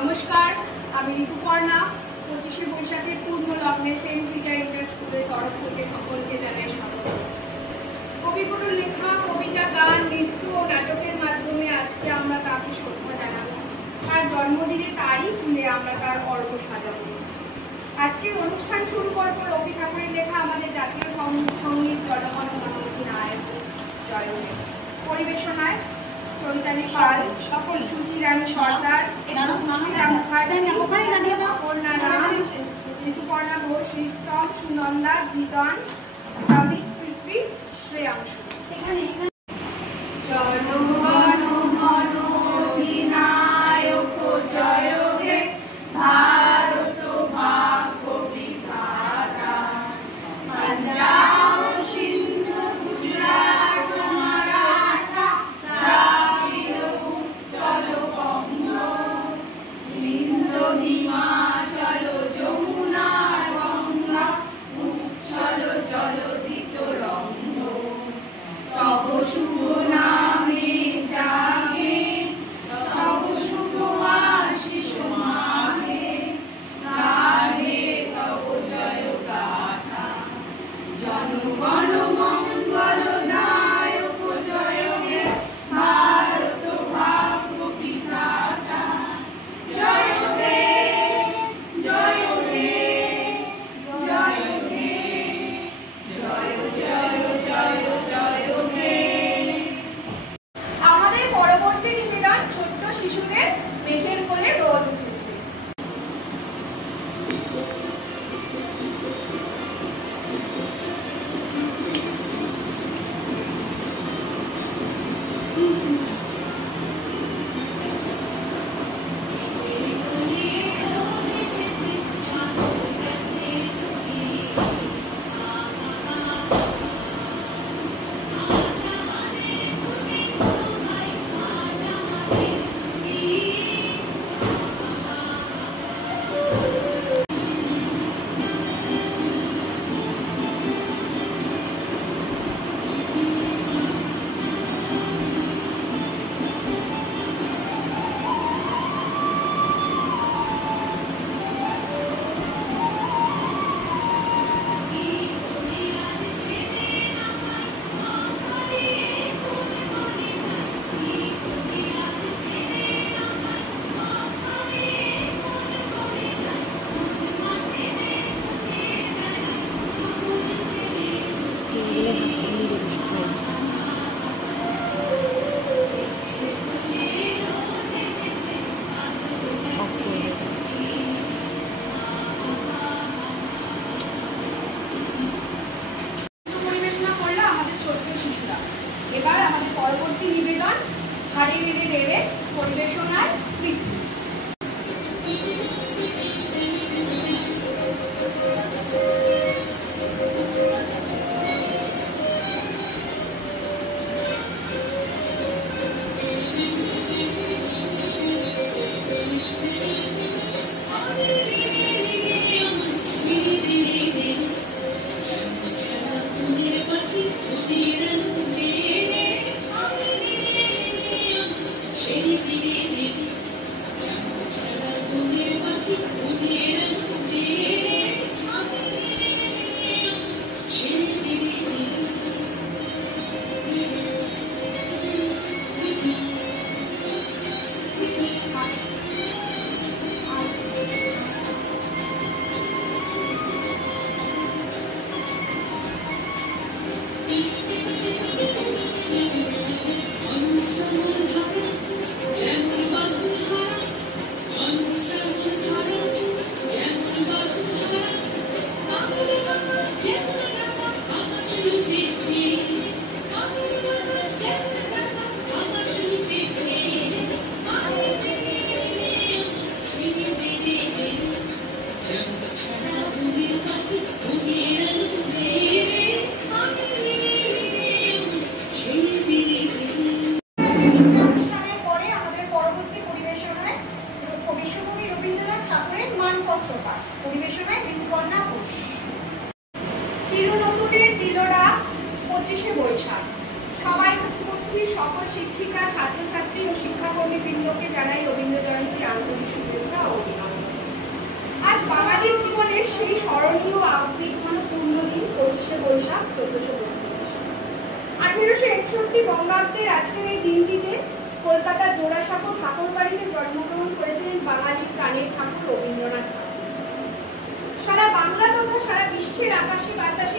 নমস্কার, আমি ঋতুপর্ণা। 25শে বৈশাখের পূর্ণ লগ্নে সেন্ট পিটার ইন্টার স্কুলের তরফ থেকে সকলকে জানাই স্বাগত। কবিগুরুর লেখা কবিতা, গান, নৃত্য ও নাটকের মাধ্যমে আজকে আমরা তাকে শ্রদ্ধা জানাবো। তার জন্মদিনে তারই ফুলে আমরা তার অর্ঘ্য সাজাবো। আজকের অনুষ্ঠান শুরু করবো রবি ঠাকুরের লেখা আমাদের জাতীয় সঙ্গীত জনগণ মন অধিনায়ক জয় হে। পরিবেশনায় চৈতালি পাল, সকল সুচিরানী সর্দার, ঋতুপর্ণা ঘোষ, ঋতম, সুনন্দা, জিদন, রমিত, পৃথ্বী, শ্রেয়াংশু। জনগণ মন অধিনায়ক জয় হে, ভারত ভাগ্য বিধাতা, পাঞ্জাব সিন্ধু গুজরাট মারাঠা দ্রাবিড় উৎকল বঙ্গ, বিন্ধ্য হিমাচল যমুনার গঙ্গা, উচ্ছল জলদিত রঙ্গ, তব শুভ নামে জাগে, তব শুভ আশিস মাগে, গাহে তব জয় গাথা, জনগণ মঙ্গল দায়ক জয় হে, ভারত ভাগ্য বিধাতা জয় হে, জয় হে, জয় হে, জয় জয় জয় জয় হে। আমাদের পরবর্তী নিবেদন ছোট্ট শিশুদের মেঘের কোলে রোদ উঠেছে। পরিবেশনা করলো আমাদের ছোট্ট শিশুরা। এবার আমাদের পরবর্তী নিবেদন হারে রেড়ে রেড়ে, পরিবেশনায় পৃথ্বী। অনুষ্ঠানের পরে আমাদের পরবর্তী পরিবেশনায় বিশ্বকবি রবীন্দ্রনাথ ঠাকুরের মানপত্র পাঠ, পরিবেশনায় ঋতুপর্ণা ঘোষ। চিরনতুনের দিলরা 25শে বৈশাখ, সবাই উপস্থিত উপস্থিত সকল শিক্ষিকা, ছাত্রছাত্রী ও শিক্ষাকর্মীবৃন্দকে জানাই রবীন্দ্র জয়ন্তীর আন্তরিক শুভেচ্ছা ও অভিনন্দন। আজ বাঙালির জীবনের সেই স্মরণীয় আবেগঘন পূর্ণ দিন 25শে বৈশাখ 1432। 1861 বঙ্গাব্দের আজকের এই দিনটিতে কলকাতার জোড়াসাঁকো ঠাকুরবাড়িতে জন্মগ্রহণ করেছিলেন বাঙালির প্রাণের ঠাকুর রবীন্দ্রনাথ ঠাকুর। সারা বাংলা তথা সারা বিশ্বের আকাশে বাতাসে